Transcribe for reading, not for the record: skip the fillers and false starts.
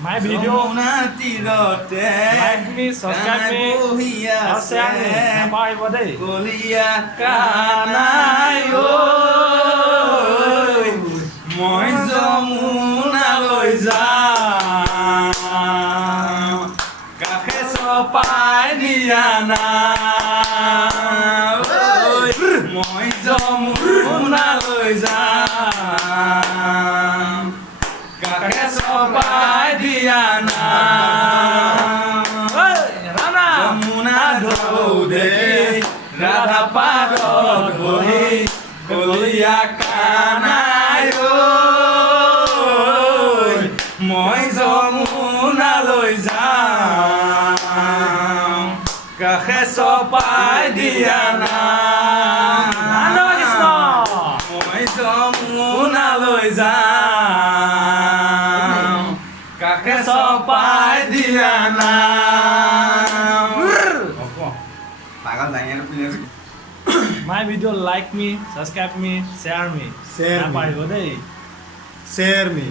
My video, like me, subscribe me, আৰু share me, নাপাহৰিব দেই। কলিয়া কানাই ঐ মই যমুনালৈ যাম কাষে চপাই দিয়া না মই যমুনালৈ যাম কাষে চপাই দিয়া না যমুনা ঢৌদে ৰাধা পাৰত বহি কলিয়া কানাই ঐ মই যমুনালৈ যাম কাষে চপাই দিয়া না মই যমুনালৈ যাম কাষে চপাই দিয়া না My video, like me, subscribe me, share me, Share me. নাপাহৰিব দেই। Share me.